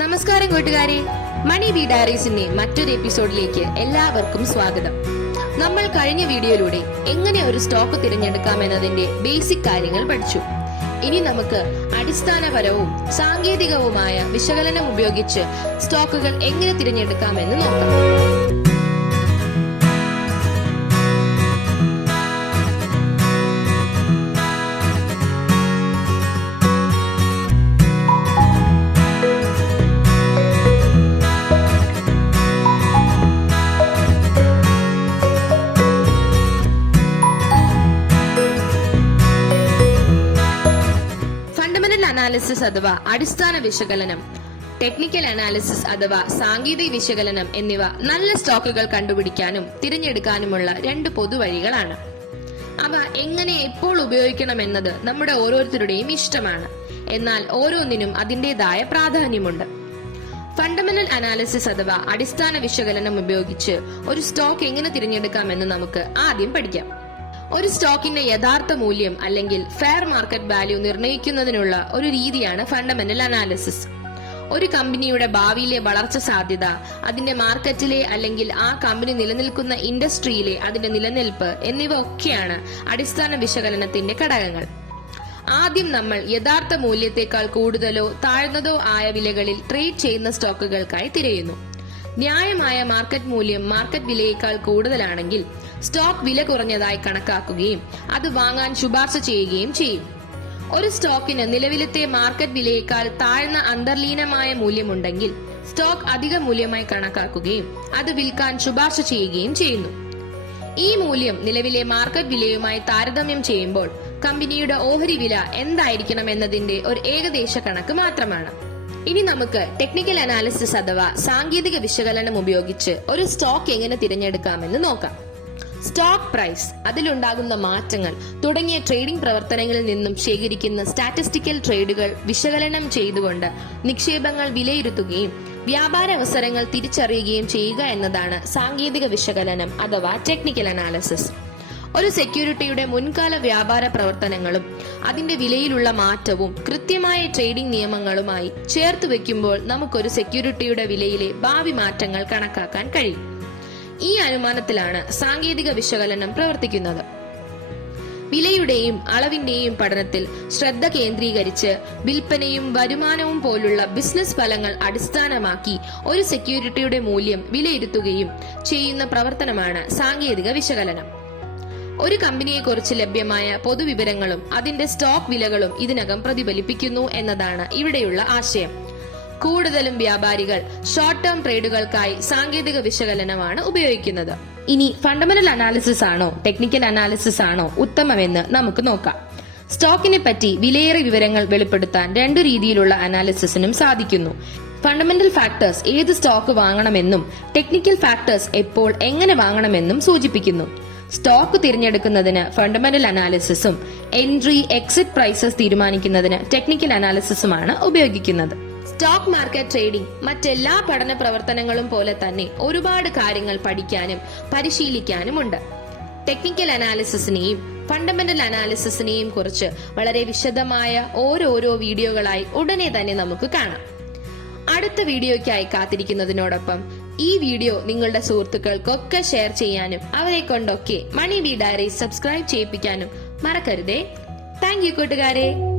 നമസ്കാരം കൂട്ടുകാരെ, മണി ബി ഡയറീസിന്റെ മറ്റൊരു എപ്പിസോഡിലേക്ക് എല്ലാവർക്കും സ്വാഗതം. നമ്മൾ കഴിഞ്ഞ വീഡിയോയിലൂടെ എങ്ങനെ ഒരു സ്റ്റോക്ക് തിരഞ്ഞെടുക്കാം എന്നതിന്റെ ബേസിക് കാര്യങ്ങൾ പഠിച്ചു. ഇനി നമുക്ക് അടിസ്ഥാനപരവും സാങ്കേതികവുമായ വിശകലനം ഉപയോഗിച്ച് സ്റ്റോക്കുകൾ എങ്ങനെ തിരഞ്ഞെടുക്കാമെന്ന് നോക്കാം. അനാലിസിസ് അഥവാ അടിസ്ഥാന വിശകലനം, ടെക്നിക്കൽ അനാലിസിസ് അഥവാ സാങ്കേതിക വിശകലനം എന്നിവ നല്ല സ്റ്റോക്കുകൾ കണ്ടുപിടിക്കാനും തിരഞ്ഞെടുക്കാനുമുള്ള രണ്ട് പൊതുവഴികളാണ്. അവ എങ്ങനെ എപ്പോൾ ഉപയോഗിക്കണമെന്നത് നമ്മുടെ ഓരോരുത്തരുടെയും ഇഷ്ടമാണ്. എന്നാൽ ഓരോന്നിനും അതിൻ്റെതായ പ്രാധാന്യമുണ്ട്. ഫണ്ടമെന്റൽ അനാലിസിസ് അഥവാ അടിസ്ഥാന വിശകലനം ഉപയോഗിച്ച് ഒരു സ്റ്റോക്ക് എങ്ങനെ തിരഞ്ഞെടുക്കാമെന്ന് നമുക്ക് ആദ്യം പഠിക്കാം. ഒരു സ്റ്റോക്കിന്റെ യഥാർത്ഥ മൂല്യം അല്ലെങ്കിൽ ഫെയർ മാർക്കറ്റ് വാല്യൂ നിർണ്ണയിക്കുന്നതിനുള്ള ഒരു രീതിയാണ് ഫണ്ടമെന്റൽ അനാലിസിസ്. ഒരു കമ്പനിയുടെ ഭാവിയിലെ വളർച്ച സാധ്യത, അതിന്റെ മാർക്കറ്റിലെ അല്ലെങ്കിൽ ആ കമ്പനി നിലനിൽക്കുന്ന ഇൻഡസ്ട്രിയിലെ അതിന്റെ നിലനിൽപ്പ് എന്നിവ ഒക്കെയാണ് അടിസ്ഥാന വിശകലനത്തിന്റെ ഘടകങ്ങൾ. ആദ്യം നമ്മൾ യഥാർത്ഥ മൂല്യത്തെക്കാൾ കൂടുതലോ താഴ്ന്നതോ ആയ വിലകളിൽ ട്രേഡ് ചെയ്യുന്ന സ്റ്റോക്കുകൾക്കായി തിരയുന്നു. ന്യായമായ മാർക്കറ്റ് മൂല്യം മാർക്കറ്റ് വിലയേക്കാൾ കൂടുതലാണെങ്കിൽ സ്റ്റോക്ക് വില കുറഞ്ഞതായി കണക്കാക്കുകയും അത് വാങ്ങാൻ ശുപാർശ ചെയ്യുകയും ചെയ്യും. ഒരു സ്റ്റോക്കിന് നിലവിലത്തെ മാർക്കറ്റ് വിലയേക്കാൾ താഴ്ന്ന അന്തർലീനമായ മൂല്യമുണ്ടെങ്കിൽ സ്റ്റോക്ക് അധിക മൂല്യമായി കണക്കാക്കുകയും അത് വിൽക്കാൻ ശുപാർശ ചെയ്യുകയും ചെയ്യുന്നു. ഈ മൂല്യം നിലവിലെ മാർക്കറ്റ് വിലയുമായി താരതമ്യം ചെയ്യുമ്പോൾ കമ്പനിയുടെ ഓഹരി വില എന്തായിരിക്കണം എന്നതിന്റെ ഒരു ഏകദേശ കണക്ക് മാത്രമാണ്. ഇനി നമുക്ക് ടെക്നിക്കൽ അനാലിസിസ് അഥവാ സാങ്കേതിക വിശകലനം ഉപയോഗിച്ച് ഒരു സ്റ്റോക്ക് എങ്ങനെ തിരഞ്ഞെടുക്കാമെന്ന് നോക്കാം. സ്റ്റോക്ക് പ്രൈസ്, അതിലുണ്ടാകുന്ന മാറ്റങ്ങൾ തുടങ്ങിയ ട്രേഡിംഗ് പ്രവർത്തനങ്ങളിൽ നിന്നും ശേഖരിക്കുന്ന സ്റ്റാറ്റിസ്റ്റിക്കൽ ട്രേഡുകൾ വിശകലനം ചെയ്തുകൊണ്ട് നിക്ഷേപങ്ങൾ വിലയിരുത്തുകയും വ്യാപാര അവസരങ്ങൾ തിരിച്ചറിയുകയും ചെയ്യുക എന്നതാണ് സാങ്കേതിക വിശകലനം അഥവാ ടെക്നിക്കൽ അനാലിസിസ്. ഒരു സെക്യൂരിറ്റിയുടെ മുൻകാല വ്യാപാര പ്രവർത്തനങ്ങളും അതിന്റെ വിലയിലുള്ള മാറ്റവും കൃത്യമായ ട്രേഡിംഗ് നിയമങ്ങളുമായി ചേർത്ത് വെക്കുമ്പോൾ നമുക്കൊരു സെക്യൂരിറ്റിയുടെ വിലയിലെ ഭാവി മാറ്റങ്ങൾ കണക്കാക്കാൻ കഴിയും. ഈ അനുമാനത്തിലാണ് സാങ്കേതിക വിശകലനം പ്രവർത്തിക്കുന്നത്. വിലയുടെയും അളവിന്റെയും പഠനത്തിൽ ശ്രദ്ധ കേന്ദ്രീകരിച്ച് വിൽപ്പനയും വരുമാനവും പോലുള്ള ബിസിനസ് ഫലങ്ങൾ അടിസ്ഥാനമാക്കി ഒരു സെക്യൂരിറ്റിയുടെ മൂല്യം വിലയിരുത്തുകയും ചെയ്യുന്ന പ്രവർത്തനമാണ് സാങ്കേതിക വിശകലനം. ഒരു കമ്പനിയെക്കുറിച്ച് ലഭ്യമായ പൊതുവിവരങ്ങളും അതിന്റെ സ്റ്റോക്ക് വിലകളും ഇതിനകം പ്രതിഫലിപ്പിക്കുന്നു എന്നതാണ് ഇവിടെയുള്ള ആശയം. കൂടുതലും വ്യാപാരികൾ ഷോർട്ട് ടേം ട്രേഡുകൾക്കായി സാങ്കേതിക വിശകലനമാണ് ഉപയോഗിക്കുന്നത്. ഇനി ഫണ്ടമെന്റൽ അനാലിസിസ് ആണോ ടെക്നിക്കൽ അനാലിസിസ് ആണോ ഉത്തമമെന്ന് നമുക്ക് നോക്കാം. സ്റ്റോക്കിനെ പറ്റി വിലയേറെ വിവരങ്ങൾ വെളിപ്പെടുത്താൻ രണ്ടു രീതിയിലുള്ള അനാലിസിസിനും സാധിക്കുന്നു. ഫണ്ടമെന്റൽ ഫാക്ടേഴ്സ് ഏത് സ്റ്റോക്ക് വാങ്ങണമെന്നും ടെക്നിക്കൽ ഫാക്ടേഴ്സ് എപ്പോൾ എങ്ങനെ വാങ്ങണമെന്നും സൂചിപ്പിക്കുന്നു. സ്റ്റോക്ക് തിരഞ്ഞെടുക്കുന്നതിന് ഫണ്ടമെന്റൽ അനാലിസിസും എൻട്രി എക്സിറ്റ് പ്രൈസസ് തീരുമാനിക്കുന്നതിന് ടെക്നിക്കൽ അനാലിസിസുമാണ് ഉപയോഗിക്കുന്നത്. സ്റ്റോക്ക് മാർക്കറ്റ് ട്രേഡിംഗ് മറ്റെല്ലാ പഠന പ്രവർത്തനങ്ങളും പോലെ തന്നെ ഒരുപാട് കാര്യങ്ങൾ പഠിക്കാനും പരിശീലിക്കാനുമുണ്ട്. ടെക്നിക്കൽ അനാലിസിസിനെയും ഫണ്ടമെന്റൽ അനാലിസിസിനെയും കുറിച്ച് വളരെ വിശദമായ ഓരോരോ വീഡിയോകളായി ഉടനെ തന്നെ നമുക്ക് കാണാം. അടുത്ത വീഡിയോയ്ക്കായി കാത്തിരിക്കുന്നതിനോടൊപ്പം ഈ വീഡിയോ നിങ്ങളുടെ സുഹൃത്തുക്കൾക്കൊക്കെ ഷെയർ ചെയ്യാനും അവരെ കൊണ്ടൊക്കെ മണി ബി ഡയറീസ് സബ്സ്ക്രൈബ് ചെയ്യിപ്പിക്കാനും മറക്കരുതേ. താങ്ക് യു കൂട്ടുകാരെ.